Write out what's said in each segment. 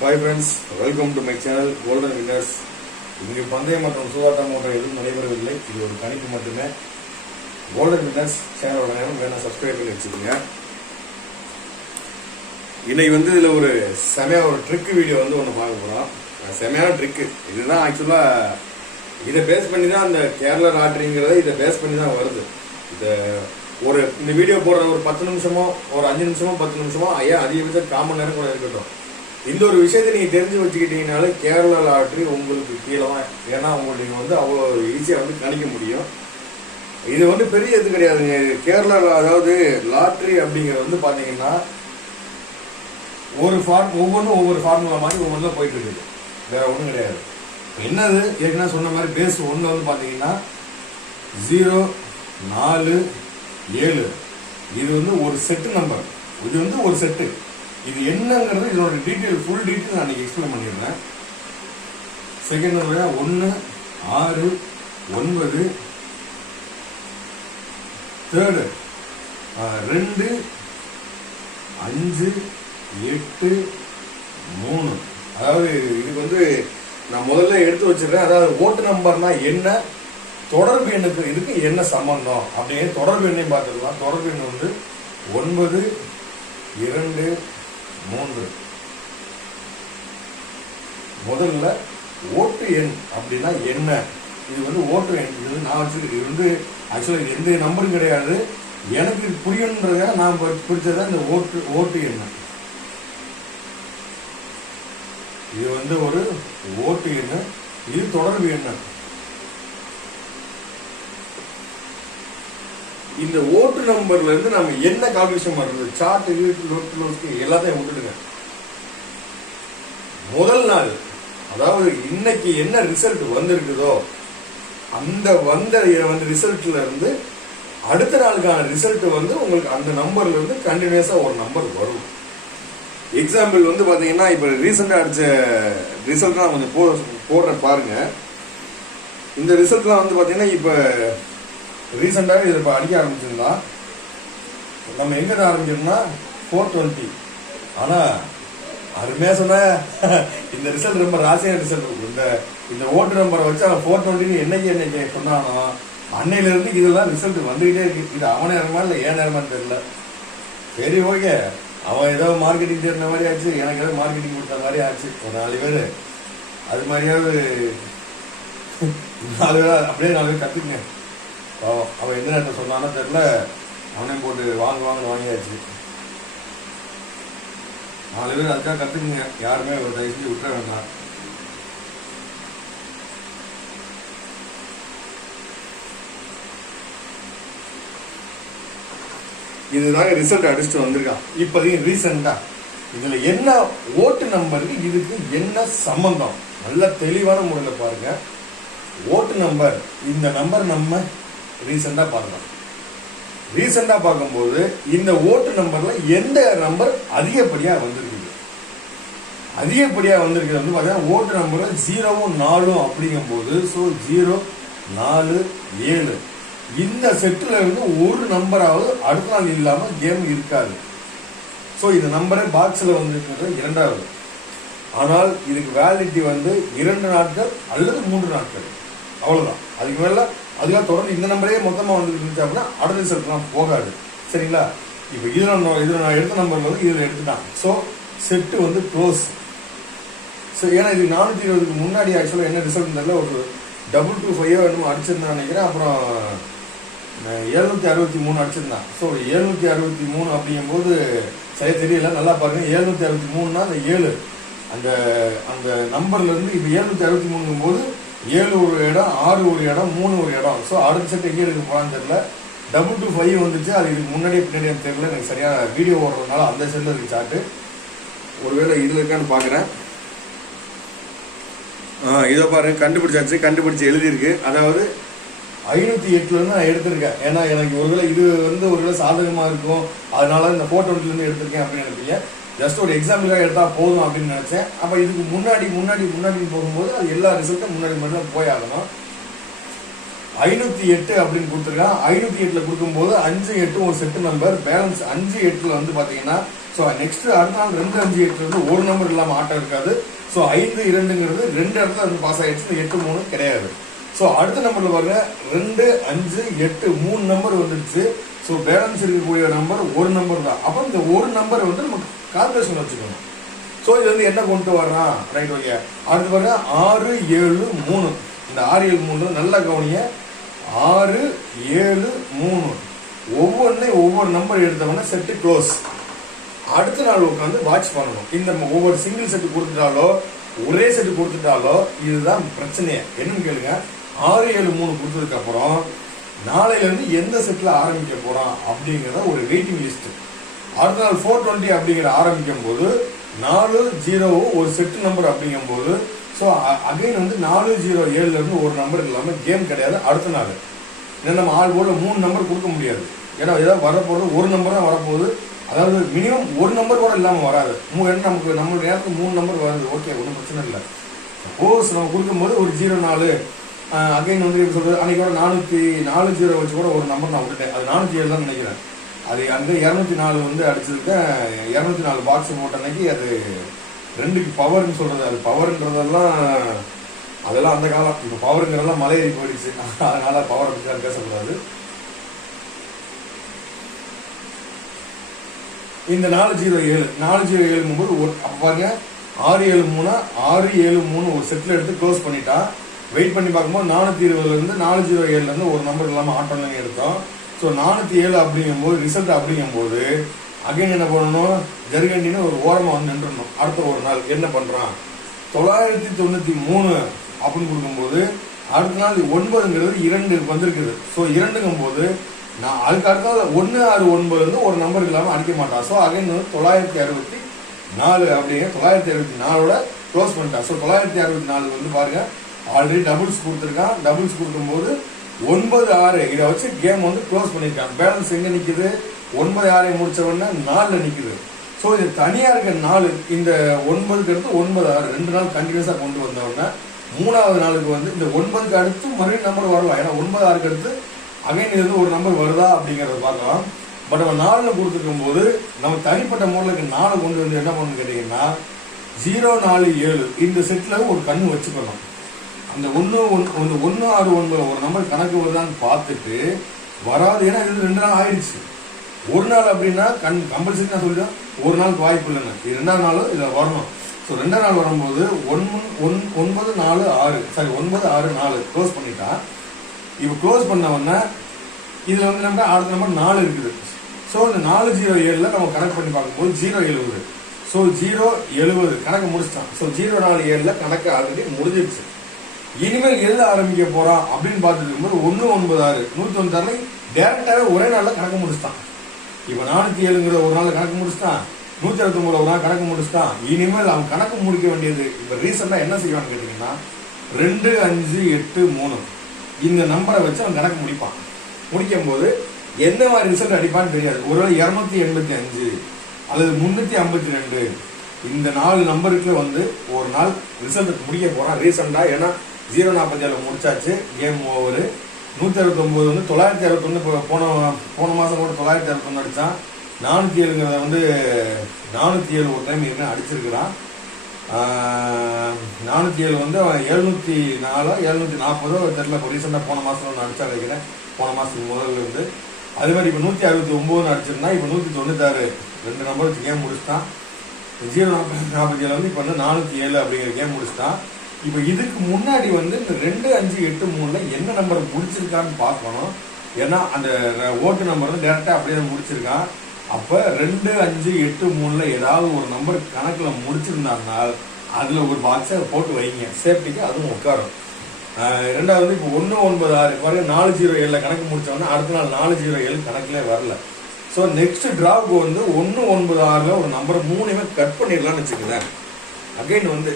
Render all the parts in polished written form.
Hi friends, welcome to my channel golden winners. இங்கு பந்தயம் மற்றும் சூதாட்டம் போன்ற எதுவும் நடைபெறவில்லை. இது ஒரு கணிப்பு மட்டுமே. கோல்டன் வின்னர்ஸ் சேனலோட நேரம் வேணா சப்ஸ்கிரைப் பண்ணி வச்சுக்கோங்க. இன்னைக்கு இதில் ஒரு செமையாக ஒரு ட்ரிக் வீடியோ ஒன்று பார்க்க போகிறோம். செமையான ட்ரிக்கு இதுதான். ஆக்சுவலாக இதை பேஸ் பண்ணி தான் அந்த கேரளா லாட்டரிங்கிறத இதை பேஸ் பண்ணி தான் வருது. இந்த வீடியோ போடுற ஒரு 10 நிமிஷமோ ஒரு 5 நிமிஷமோ 10 நிமிஷமோ அதிகபட்சம் 1/4 மணி நேரம் கூட இருக்கட்டும். இந்த ஒரு விஷயத்தை நீங்கள் தெரிஞ்சு வச்சுக்கிட்டீங்கனாலே கேரளா லாட்ரி உங்களுக்கு கீழே தான். ஏன்னா உங்களுக்கு அவ்வளோ ஈஸியாக கணிக்க முடியும். இது பெரிய இது கிடையாதுங்க. கேரளா அதாவது லாட்ரி அப்படிங்கிறது பார்த்தீங்கன்னா ஒவ்வொன்றும் ஒவ்வொரு ஃபார்முலா மாதிரி ஒவ்வொன்றும் போயிட்டு இருக்குது. வேற ஒன்றும் கிடையாது. என்னது ஏற்கனவே சொன்ன மாதிரி பேஸ் ஒன்று பார்த்தீங்கன்னா 0, 4, 7 இது ஒரு செட்டு நம்பர். இது ஒரு செட்டு. இது என்னங்கிறது இதோட டீட்டெயில் ஃபுல் டீட்டெயில் நான் எக்ஸ்பிளைன் பண்ணிடுறேன். Second number 1, 6, 9, third 2, 5, 8, 3. அதாவது இதுக்கு நான் முதல்ல எடுத்து வச்சிருக்கேன். அதாவது ஓட்டு நம்பர்னா என்ன, தொடர்பு எண்ணுக்கு இதுக்கு என்ன சம்பந்தம் அப்படின்னு தொடர்பு எண்ணையும் பார்த்துக்கலாம். தொடர்பு எண் 9, 2, 3. முதல்ல ஓட்டு எண் அப்படின்னா என்ன, இது ஓட்டு எண். இது நான் வச்சிருக்கேன். இது ஆக்சுவலாக எந்த நம்பரும் கிடையாது. எனக்கு புரியணுன்றத நான் பிடிச்சதான் இந்த ஓட்டு எண். இது ஒரு ஓட்டு எண். இது தொடர்பு எண். இந்த ஓட்டு நம்பர்ல இருந்து நம்ம என்ன கால்குலேஷன் பண்றது, சார்ட் எல்லாத்தையும் விட்டுடுங்க. முதல் நாள் அதாவது இன்னைக்கு என்ன ரிசல்ட் வந்திருக்குதோ அந்த ரிசல்ட்ல இருந்து அடுத்த நாளுக்கான ரிசல்ட் உங்களுக்கு அந்த நம்பர்ல இருந்து கண்டினியூஸா ஒரு நம்பர் வரும். எக்ஸாம்பிள் பாத்தீங்கன்னா இப்ப ரீசெண்டா அடிச்ச ரிசல்ட்லாம் கொஞ்சம் போடுற பாருங்க. இந்த ரிசல்ட்லாம் பாத்தீங்கன்னா இப்ப ரீசெண்டாக இதில் இப்போ அடிக்க ஆரம்பிச்சிருந்தா நம்ம எங்கே ஆரம்பிச்சோம்னா 420. ஆனால் அருமையாக சொன்ன இந்த ரிசல்ட் ரொம்ப ராசியான ரிசல்ட். இந்த ஓட்டு நம்பரை வச்சு அவன் 420 என்னைக்கு சொன்னானோ அன்னையிலேருந்து இதெல்லாம் ரிசல்ட் வந்துகிட்டே இருக்கு. இது அவன் நேரமா இல்லை ஏன் நேரமான்னு தெரியல. சரி, ஓகே, அவன் ஏதோ மார்க்கெட்டிங் தெரிஞ்ச மாதிரி ஆச்சு, எனக்கு ஏதோ மார்க்கெட்டிங் கொடுத்த மாதிரி ஆச்சு. ஒரு 4 பேர் அது மாதிரியாவது 4 பேர் அப்படியே 4 பேர் கற்றுக்குங்க. அவன் எந்த நேரத்தை சொன்னானோ தெரியல, அவனே போட்டு வாங்கியாச்சு. 4 பேர் அதுக்காக கற்றுக்குங்க. யாருமே ஒரு தயவு செஞ்சு விட்டுற வேண்டாம். இதுதாங்க ரிசல்ட் அடிச்சுட்டு வந்திருக்கான் இப்போதைக்கு ரீசெண்டா. இதுல என்ன ஓட்டு நம்பருக்கு இதுக்கு என்ன சம்பந்தம் நல்ல தெளிவான முறையில் பாருங்க. ஓட்டு நம்பர், இந்த நம்பர் நம்ம ரீசெண்டா பார்க்கலாம். ரீசெண்டா பார்க்கும்போது இந்த ஓட்டு நம்பர்ல எந்த நம்பர் அதிகப்படியா வந்திருக்குது? அதிகப்படியா வந்திருக்கிறது பார்த்தீங்கன்னா ஓட்டு நம்பர் 0, 4 அப்படிங்கும் போது 0, 4, 7 இந்த செட்டுல இருந்து ஒரு நம்பராவது அடுத்த நாள் இல்லாம கேம் இருக்காது. ஸோ இந்த நம்பரே பாக்ஸ்ல வந்திருக்கிறது 2வது. ஆனால் இதுக்கு வேலிடிட்டி 2 நாட்கள் அல்லது 3 நாட்கள், அவ்வளவுதான். அதுக்கு மேல அதுக்காக தொடர்ந்து இந்த நம்பரே மொத்தமாக வந்துருந்துச்சு அப்படின்னா அடுத்த ரிசல்ட்லாம் போகாது. சரிங்களா? இப்போ இதில் நான் எடுத்த நம்பர் இதில் எடுத்துட்டான். So set close. ஸோ ஏன்னா இது 420க்கு முன்னாடி ஆக்சுவலாக என்ன ரிசல்ட் தெரியல, ஒரு 225 என்னமோ அடிச்சிருந்தேன் நினைக்கிறேன். அப்புறம் 763 அடிச்சிருந்தான். ஸோ 763 அப்படிங்கும்போது சரி தெரியல, நல்லா பாருங்க. 763னா அந்த 7 அந்த நம்பர்ல இருந்து இப்போ 763 போது 7 ஒரு இடம், 6 ஒரு இடம், 3 ஒரு இடம். ஸோ அடுத்த செட் எங்கே எடுக்க போறான்னு தெரியல. 225 வந்துச்சு. அது இதுக்கு முன்னாடியே பின்னாடியே தெரியல. எனக்கு சரியான வீடியோ ஓடுறதுனால அந்த செல்ல இருக்கு சார்ட்டு. ஒருவேளை இதுல இருக்கான்னு பாக்குறேன். இதை பாருங்க, கண்டுபிடிச்சு எழுதியிருக்கு. அதாவது 508ல இருந்து நான் எடுத்திருக்கேன். ஏன்னா எனக்கு ஒருவேளை இது ஒருவேளை சாதகமா இருக்கும், அதனால இந்த 420ல இருந்து எடுத்திருக்கேன் அப்படின்னு நினைப்பீங்க. ஜஸ்ட் ஒரு எக்ஸாம்பிளுக்காக எடுத்தா போதும் அப்படின்னு நினைச்சேன். அப்ப இதுக்கு முன்னாடி போகும்போது அது எல்லா ரிசல்ட்டும் முன்னாடி போயாகணும். 508 அப்படின்னு கொடுத்துருக்கான். 508ல கொடுக்கும்போது 5, 8 ஒரு செட்டு நம்பர், பேலன்ஸ் 5, 8ல பாத்தீங்கன்னா ஸோ நெக்ஸ்ட் அடுத்த நாள் 2 5 8 வந்து ஒரு நம்பர் இல்லாமல் ஆட்டம் இருக்காது. ஸோ 5 2ங்கிறது 2 இடத்துல வந்து பாஸ் ஆயிடுச்சு, 8 3 கிடையாது. ஸோ அடுத்த நம்பர்ல பாருங்க 2 5 8 3 நம்பர் வந்துடுச்சு. ஸோ பேலன்ஸ் இருக்கக்கூடிய நம்பர் ஒரு நம்பர் தான். அப்போ இந்த ஒரு நம்பர் வந்து நமக்கு கால்குலேஷன் வச்சுக்கணும். ஸோ இது வந்து என்ன கொண்டு வர்றான், ரைட் ஓகே. அடுத்து பாருங்க 6 7 3. இந்த 6 7 3 நல்லா கவனிங்க. 6 7 3 ஒவ்வொன்றையும் ஒவ்வொரு நம்பர் எடுத்தவொடனே செட்டு க்ளோஸ். அடுத்த நாள் உட்காந்து வாட்ச் பண்ணணும். இந்த ஒவ்வொரு சிங்கிள் செட்டு கொடுத்துட்டாலோ ஒரே செட்டு கொடுத்துட்டாலோ இதுதான் பிரச்சனையே. என்னன்னு கேளுங்க, 6 7 3 கொடுத்ததுக்கு அப்புறம் நாளையில இருந்து எந்த செட்ல ஆரம்பிக்க போறோம் அப்படிங்கிறத ஒரு வெயிட்டிங் லிஸ்ட். அடுத்த நாள் 420 அப்படிங்கிற ஆரம்பிக்கும் போது 4 0 ஒரு செட்டு நம்பர் அப்படிங்கும் போது ஸோ அகைன் வந்து 4 0 7ல இருந்து ஒரு நம்பர் இல்லாமல் கேம் கிடையாது. அடுத்த நாள் ஏன்னா நம்ம ஆள் போல 3 நம்பர் கொடுக்க முடியாது. ஏன்னா ஏதாவது வரப்போகிறது ஒரு நம்பர் தான் வரப்போகுது. அதாவது மினிமம் ஒரு நம்பர் கூட இல்லாமல் வராது. நமக்கு நம்மளுடைய நேரத்துக்கு 3 நம்பர் வருது, ஓகே, ஒன்றும் பிரச்சனை இல்லை. சப்போஸ் நம்ம கொடுக்கும்போது ஒரு 0 4 அகைன் வந்து எப்படி சொல்றது, அன்னைக்கு கூட 404 0 வச்சு கூட ஒரு நம்பர் நான் விட்டுட்டேன். அது 407 தான் நினைக்கிறேன். அது அந்த 204 வந்து அடிச்சிருக்கேன். 204 பாக்ஸ் போட்ட அன்னைக்கு அது 2க்கு பவர்னு சொல்றது. அது பவர்ன்றதெல்லாம் அதெல்லாம் அந்த காலம். இப்போ பவருங்கிறதெல்லாம் மலை ஏறி போயிடுச்சு. அதனால பவர் பற்றி பேசக்கூடாது. இந்த 407 போது அப்போ பாருங்க 6 7 3 6 7 3 ஒரு செட்டில் எடுத்து க்ளோஸ் பண்ணிட்டா. வெயிட் பண்ணி பார்க்கும்போது 420 407 ஒரு நம்பர் இல்லாமல் ஆட்டோன்னு எடுத்தோம். ஸோ 407 அப்படிங்கும்போது ரிசல்ட் அப்படிங்கும்போது அகைன் என்ன பண்ணணும், ஜெர்கண்டின்னு ஒரு ஓரமாக வந்து நின்றுடணும். அடுத்த ஒரு நாள் என்ன பண்ணுறான் 993 அப்படின்னு கொடுக்கும்போது அடுத்த நாள் 9ங்கிறது 2 வந்திருக்குது. ஸோ 2ங்கும் போது நான் அதுக்கு அடுத்த 1 6 9 ஒரு நம்பர் இல்லாமல் அடிக்க மாட்டான். ஸோ அகைன் வந்து 964 அப்படிங்க 964 க்ளோஸ் பண்ணிட்டான். ஸோ 964 வந்து பாருங்க ஆல்ரெடி டபுள்ஸ் கொடுத்துருக்கான். டபுள்ஸ் கொடுக்கும்போது 9 6 இதை வச்சு கேம் வந்து க்ளோஸ் பண்ணியிருக்கான். பேலன்ஸ் எங்கே நிற்குது, 9 6 முடிச்ச உடனே 4ல் நிற்குது. ஸோ இது தனியாக இருக்க 4 இந்த 9க்கு அடுத்து 9 6 2 நாள் கண்டினியூஸாக கொண்டு வந்த உடனே 3வது நாளுக்கு வந்து இந்த 9க்கு அடுத்து மறுபடியும் நம்பர் வரலாம். ஏன்னா 9 6க்கு அடுத்து அகைன் இது வந்து ஒரு நம்பர் வருதா அப்படிங்கிறத பார்க்கலாம். பட் நம்ம 4 கொடுத்துருக்கும் போது நம்ம தனிப்பட்ட மூலைக்கு 4 கொண்டு வந்து என்ன பண்ணணும்னு கேட்டிங்கன்னா 0 4 7 இந்த செட்டில் ஒரு கண்ணு வச்சுக்கணும். அந்த 1 6 9 ஒரு நம்பர் கணக்கு வருதான்னு பார்த்துட்டு வராது. ஏன்னா இது 2 நாள் ஆயிடுச்சு. ஒரு நாள் அப்படின்னா கம்பல்சரி நான் சொல்லிட்டேன், ஒரு நாளுக்கு வாய்ப்பு இல்லைங்க. இது 2வது நாளும் இதில் வரணும். ஸோ 2வது நாள் வரும்போது 9 4 6 சாரி 9 6 4 க்ளோஸ் பண்ணிட்டா. இப்போ க்ளோஸ் பண்ண உடனே இதில் வந்து நம்ம அடுத்த நம்பர் 4 இருக்குது. ஸோ இந்த 4 0 7ல் நம்ம கணக்கு பண்ணி பார்க்கும்போது 0 70. ஸோ 0 70 கணக்கு முடிச்சிட்டான். ஸோ 0 4 7ல் கணக்கு ஆல்ரெடி முடிஞ்சிருச்சு. இனிமேல் எழுத ஆரம்பிக்க போறான் அப்படின்னு பார்த்துட்டு இருக்கும்போது 196 196 டேரக்டாவே ஒரே நாள்ல கணக்கு முடிச்சுட்டான். இப்ப 407 ஒரு நாள் கணக்கு முடிச்சுட்டான், 169 ஒரு நாள் கணக்கு முடிச்சுட்டான். இனிமேல் அவன் கணக்கு முடிக்க வேண்டியது இப்ப ரீசெண்டா என்ன செய்வான்னு கேட்டீங்கன்னா 2 5 8 3 இந்த நம்பரை வச்சு அவன் கணக்கு முடிப்பான். முடிக்கும் போது எந்த மாதிரி ரிசல்ட் அடிப்பான்னு தெரியாது. ஒருவேளை 285 அல்லது 352 இந்த 4 நம்பருக்கு வந்து ஒரு நாள் ரிசல்ட் முடிக்க போறான் ரீசெண்டா. ஏன்னா 047 முடிச்சாச்சு, கேம் ஓவர். 169 வந்து 961 போன மாசம் கூட 961 அடிச்சான். 407 வந்து 407 ஒரு டைம் என்ன அடிச்சிருக்கிறான். 407 வந்து 704 740 தெரியல. இப்போ ரீசெண்டா போன மாசம் ஒன்று அடிச்சா நினைக்கிறேன், போன மாசத்துக்கு முதல்ல இருந்து. அதே மாதிரி இப்போ 169 அடிச்சிருந்தா இப்போ 196 2 நம்பர் வச்சு கேம் முடிச்சுட்டான். 047 வந்து இப்போ வந்து 407 அப்படிங்கிற கேம் முடிச்சுட்டான். இப்போ இதுக்கு முன்னாடி வந்து இந்த 2 5 8 3ல என்ன நம்பர் முடிச்சிருக்கான்னு பார்க்கணும். ஏன்னா அந்த ஓட்டு நம்பர் வந்து டேரக்டா அப்படியே முடிச்சிருக்கான். அப்போ 2 5 8 3ல ஏதாவது ஒரு நம்பர் கணக்கில் முடிச்சிருந்தாருனால் அதில் ஒரு பாக்ஸை போட்டு வைங்க, சேஃப்டிக்கு அதுவும் உட்காரும். ரெண்டாவது இப்போ 196 பாருங்க 407 கணக்கு முடிச்சோம்னா அடுத்த நாள் 407 கணக்கிலே வரல. ஸோ நெக்ஸ்ட் டிராவுக்கு வந்து 196 ஒரு நம்பர் 3மே கட் பண்ணிடலாம்னு வச்சுக்கோங்களேன். அகைன் வந்து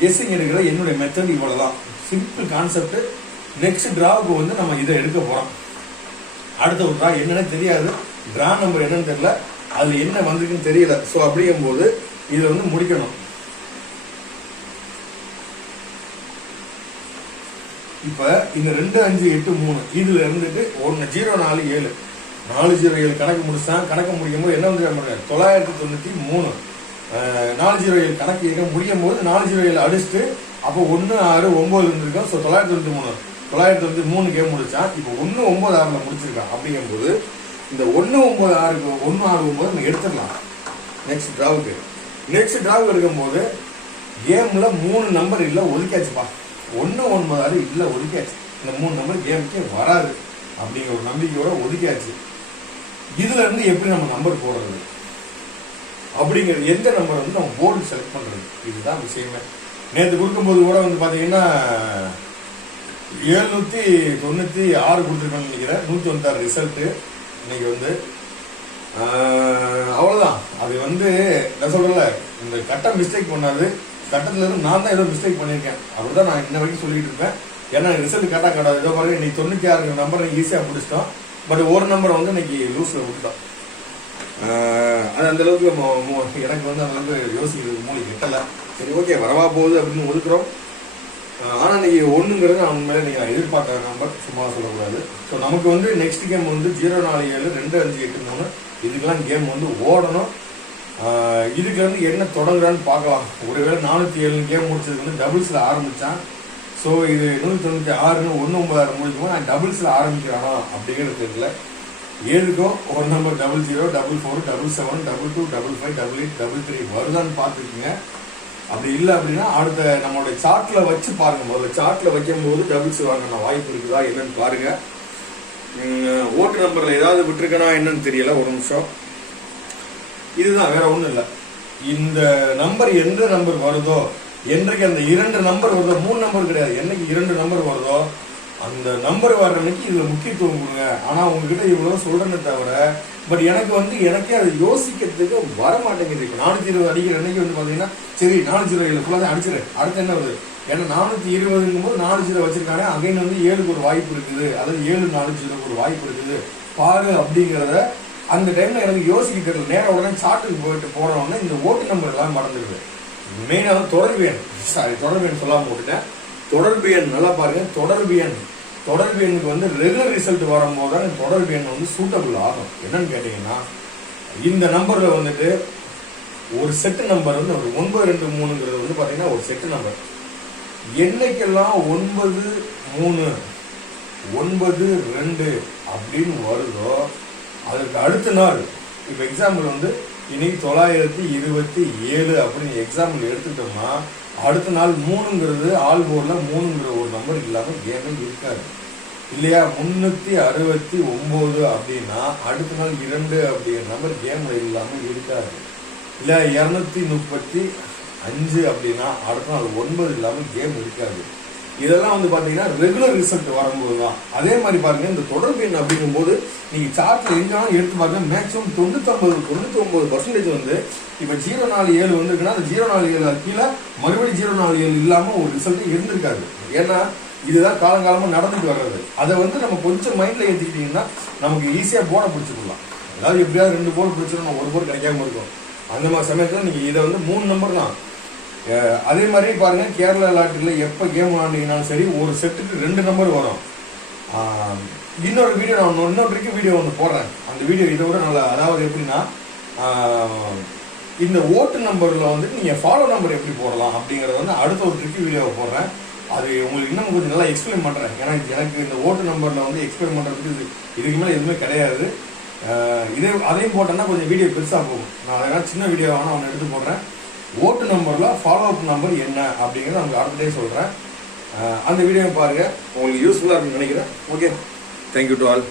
கெஸ்ஸிங் எடுக்கிற என்னுடைய மெத்தட் இவ்வளவுதான், சிம்பிள் கான்செப்ட். நெக்ஸ்ட் டிராவுக்கு வந்து நம்ம இதை எடுக்க போறோம். அடுத்த ஒரு டிரா என்னன்னு தெரியாது, டிரா நம்பர் என்னன்னு தெரியல, அதுல என்ன வந்திருக்குன்னு தெரியல. ஸோ அப்படிங்கும் போது இதை வந்து முடிக்கணும். இப்ப இந்த 2 5 8 3 இதுல இருந்துட்டு 1 0 4 7 407 கணக்கு முடிச்சான். கணக்கு முடிக்கும் போது என்ன வந்து 993. 407 கணக்கு முடியும் போது 407 அடிச்சுட்டு அப்போ 1 6 9 இருந்திருக்கோம். ஸோ 993 கேம் முடிச்சான். இப்போ 196 முடிச்சிருக்கான். அப்படிங்கும்போது இந்த 196 169 நம்ம எடுத்துடலாம் நெக்ஸ்ட் டிராவுக்கு எடுக்கும்போது கேம்ல 3 நம்பர் இல்லை ஒதுக்காச்சுப்பா. 196 இல்லை ஒதுக்காச்சு. இந்த 3 நம்பர் கேமுக்கே வராது அப்படிங்கிற ஒரு நம்பிக்கையோட ஒதுக்கியாச்சு. இதுல இருந்து எப்படி நம்ம நம்பர் போடுறது அப்படிங்கிறது, எந்த நம்பர் வந்து நம்ம போர்டு செலக்ட் பண்றது, இதுதான் விஷயமே. நேற்று கொடுக்கும்போது கூட வந்து பாத்தீங்கன்னா 796 கொடுத்துருக்கான்னு நினைக்கிறேன். 196 ரிசல்ட் இன்னைக்கு வந்து அவ்வளவுதான். அது வந்து நான் சொல்றேன்ல, இந்த கட்டம் மிஸ்டேக் பண்ணாது. கட்டத்துல இருந்து நான் தான் ஏதோ மிஸ்டேக் பண்ணியிருக்கேன். அப்படிதான் நான் இன்ன வரைக்கும் சொல்லிட்டு இருப்பேன். ஏன்னா ரிசல்ட் கரெக்டாக கிடையாது. ஏதோ பாருங்க இன்னைக்கு 96 நம்பர் ஈஸியாக முடிச்சிட்டோம். பட் ஒரு நம்பரை வந்து இன்னைக்கு லூஸ்ல விட்டுட்டோம். அது அந்த அளவுக்கு எனக்கு வந்து அந்த அளவுக்கு யோசிக்கிறது மூளை கிட்டல. சரி ஓகே வரவா போகுது அப்படின்னு ஒதுக்குறோம். ஆனா இன்னைக்கு 1ங்கிறது நான் உண்மையில நீங்க எதிர்பார்த்த நம்பர், சும்மா சொல்லக்கூடாது. ஸோ நமக்கு வந்து நெக்ஸ்ட் கேம் வந்து 047 2583 இதுக்கெல்லாம் கேம் வந்து ஓடணும். இதுக்கு வந்து என்ன தொடங்குறான்னு பார்க்கலாம். ஒருவேளை 407 கேம் முடிச்சதுக்கு வந்து டபுள்ஸ்ல ஆரம்பிச்சான். ஸோ இது 196 196 முடிக்கும்போது நான் டபுள்ஸ்ல ஆரம்பிக்கிறானா அப்படிங்கிறது தெரியல. 7க்கும் ஒரு நம்பர் 00 44 77 22 55 88 33 வருதான்னு பார்த்துருக்கீங்க. அப்படி இல்லை அப்படின்னா அடுத்த நம்மளுடைய சார்ட்ல வச்சு பாருங்க. முதல்ல சார்ட்ல வைக்கும் போது டபுள்ஸ் வாங்கின வாய்ப்பு இருக்குதா என்னன்னு பாருங்க. ஓட்டு நம்பர்ல ஏதாவது விட்டுருக்கனா என்னன்னு தெரியல. ஒரு நிமிஷம். இதுதான், வேற ஒண்ணும் இல்லை. இந்த நம்பர் எந்த நம்பர் வருதோ, என்றைக்கு அந்த 2 நம்பர் வருதோ, 3 நம்பர் கிடையாது, என்னைக்கு 2 நம்பர் வருதோ அந்த நம்பர் வர்ற அன்னைக்கு இதுல முக்கியத்துவம் கொடுங்க. ஆனா உங்ககிட்ட இவ்வளவு சொல்றேன்னு தவிர பட் எனக்கு வந்து எனக்கே அதை யோசிக்கிறதுக்கு வர மாட்டேங்குது. இப்போ 420 அடிக்கிற அன்னைக்கு வந்து பாத்தீங்கன்னா சரி 407 ஃபுல்லாக அடிச்சிரு, அடுத்து என்ன வருது, ஏன்னா 420 போது 40 வச்சிருக்காங்க. அகைன் வந்து 7க்கு ஒரு வாய்ப்பு இருக்குது, அதாவது 740 ஒரு வாய்ப்பு இருக்குது பாரு அப்படிங்கிறத அந்த டைம்ல எனக்கு யோசிக்க தெரியல. நேரம் உடனே சாட்டுக்கு போயிட்டு போறவொடனே இந்த ஓட்டு நம்பர் எல்லாம் மறந்துடுது. மெயினாக வந்து தொடர்பு எண் சொல்லாம போட்டுட்டேன். தொடர்பு எண் நல்லா பாருங்க. தொடர்பு எண்ணுக்கு வந்து ரெகுலர் ரிசல்ட் வரும்போது தான் தொடர்பு எண் வந்து சூட்டபிள் ஆகும். என்னன்னு கேட்டீங்கன்னா இந்த நம்பர்ல வந்துட்டு ஒரு செட்டு நம்பர் வந்து ஒரு 923ங்கிறது வந்து பாத்தீங்கன்னா ஒரு செட்டு நம்பர். என்னைக்கெல்லாம் 93 92 அப்படின்னு வருதோ அதுக்கு அடுத்த நாள், இப்ப எக்ஸாம்பிள் வந்து இன்னைக்கு 927 அப்படின்னு எக்ஸாம்பிள் எடுத்துட்டோம்னா அடுத்த நாள் 3ங்கிறது ஆல் போர்ட்ல 3ங்கிற ஒரு நம்பர் இல்லாம கேமே இருக்காது இல்லையா. 369 அப்படின்னா அடுத்த நாள் 2 அப்படிங்கிற நம்பர் கேம்ல இல்லாம இருக்காது. இல்ல 235 அப்படின்னா அடுத்த நாள் 9 இல்லாம கேம் இருக்காது. இதெல்லாம் வந்து பாத்தீங்கன்னா ரெகுலர் ரிசல்ட் வரும்போது தான். அதே மாதிரி பாருங்க இந்த தொடர்பு எண் அப்படிங்கும் போது நீங்க சார்ட்ல எங்கேயும் எடுத்து பாருங்க, மேக்ஸிமம் 99% வந்து இப்ப 047 வந்துருக்குன்னா அந்த 047 கீழே மறுபடியும் 047 இல்லாம ஒரு ரிசல்ட் இருந்திருக்காது. ஏன்னா இதுதான் காலங்காலமா நடந்துட்டு வர்றது. அதை வந்து நம்ம கொஞ்சம் மைண்ட்ல ஏற்றிக்கிட்டீங்கன்னா நமக்கு ஈஸியா போர்டை பிடிச்சிக்கலாம். அதாவது எப்படியாவது 2 போர்டு பிடிச்சிடும், ஒரு போர்டு கிடைக்காம இருக்கும். அந்த மாதிரி சமயத்துல நீங்க இதை வந்து 3 நம்பர் தான். அதே மாதிரி பாருங்க கேரளா லாட்டரியில எப்ப கேம் விளாண்டீங்கன்னாலும் சரி ஒரு செட்டுக்கு 2 நம்பர் வரும். இன்னொரு வீடியோ நான் இன்னொரு வீடியோ ஒன்று போடுறேன். அந்த வீடியோ இதை விட நல்லா, அதாவது எப்படின்னா இந்த ஓட்டு நம்பர்ல வந்து நீங்க ஃபாலோ நம்பர் எப்படி போடலாம் அப்படிங்கறத வந்து அடுத்த ஒரு ட்ரிக் வீடியோவை போடுறேன். அது உங்களுக்கு இன்னும் கொஞ்சம் நல்லா எக்ஸ்பிளைன் பண்றேன். ஏன்னா எனக்கு இந்த ஓட்டு நம்பர்ல வந்து எக்ஸ்பிளைன் பண்றதுக்கு இதுக்கு மேலே எதுவுமே கிடையாது. அதையும் போட்டோம்னா கொஞ்சம் வீடியோ பெருசா போகும். நான் அதனால சின்ன வீடியோ வேணா ஒன்று எடுத்து போடுறேன். ஓட்டு நம்பர்ல ஃபாலோ அப் நம்பர் என்ன அப்படிங்கிறத நமக்கு அடுத்த டே சொல்றேன். அந்த வீடியோ பாருங்க, உங்களுக்கு யூஸ்ஃபுல்லா இருக்குன்னு நினைக்கிறேன். Okay, thank you to all.